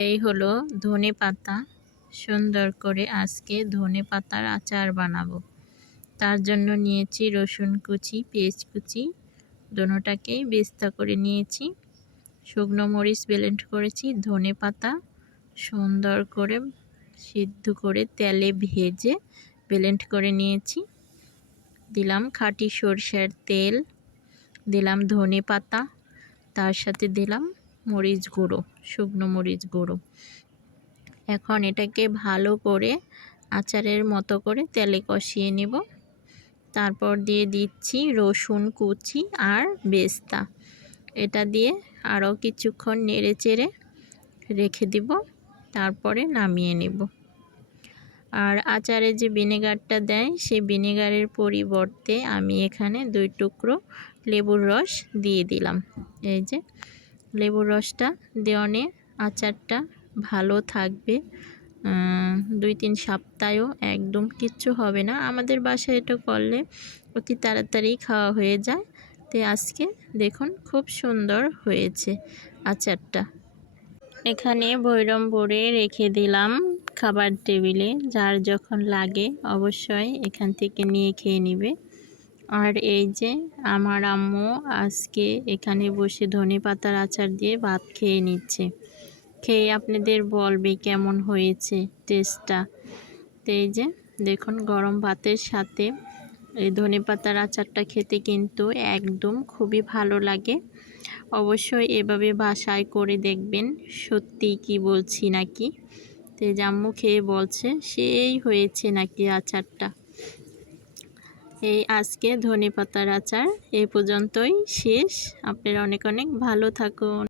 এই হলো ধনেপাতা। সুন্দর করে আজকে ধনেপাতার আচার বানাবো। তার জন্য নিয়েছি রসুন কুচি, পেঁয়াজ কুচি, দোনোটাকেই বেস্তা করে নিয়েছি। শুকনো মরিচ ব্লেন্ড করেছি, ধনেপাতা সুন্দর করে সিদ্ধ করে তেলে ভেজে ব্লেন্ড করে নিয়েছি। দিলাম খাঁটি সরষের তেল, দিলাম ধনেপাতা, তার সাথে দিলাম মরিচ গুঁড়ো, শুকনো মরিচ গুঁড়ো। এখন এটাকে ভালো করে আচারের মতো করে তেলে কষিয়ে নেব। তারপর দিয়ে দিচ্ছি রসুন কুচি আর বেস্তা। এটা দিয়ে আরও কিছুক্ষণ নেড়ে চেড়ে রেখে দিব, তারপরে নামিয়ে নেব। আর আচারে যে ভিনেগারটা দেয় সেই ভিনেগারের পরিবর্তে আমি এখানে 2 টুকরো লেবুর রস দিয়ে দিলাম। এই যে লেবুর রসটা দেওয়ানে আচারটা ভালো থাকবে, 2-3 সপ্তাহও একদম কিচ্ছু হবে না। আমাদের বাসায় এটা করলে অতি তাড়াতাড়ি খাওয়া হয়ে যায়। তো আজকে দেখুন খুব সুন্দর হয়েছে আচারটা। এখানে বয়রম ভরে রেখে দিলাম খাবার টেবিলে। যার যখন লাগে অবশ্যই এখান থেকে নিয়ে খেয়ে নেবে। আর এই যে আমার আম্মু আজকে এখানে বসে ধনেপাতার আচার দিয়ে ভাত খেয়ে নিচ্ছে। খেয়ে আপনাদের বলবে কেমন হয়েছে টেস্টটা। তো এই যে দেখুন গরম ভাতের সাথে এই ধনেপাতার আচারটা খেতে কিন্তু একদম খুবই ভালো লাগে। অবশ্যই এভাবে বাসায় করে দেখবেন, সত্যি কি বলছি নাকি। তো এই যে আম্মু খেয়ে বলছে সেই হয়েছে নাকি আচারটা। এই আজকে ধনেপাতার আচার এই পর্যন্তই শেষ। আপনারা অনেক অনেক ভালো থাকুন।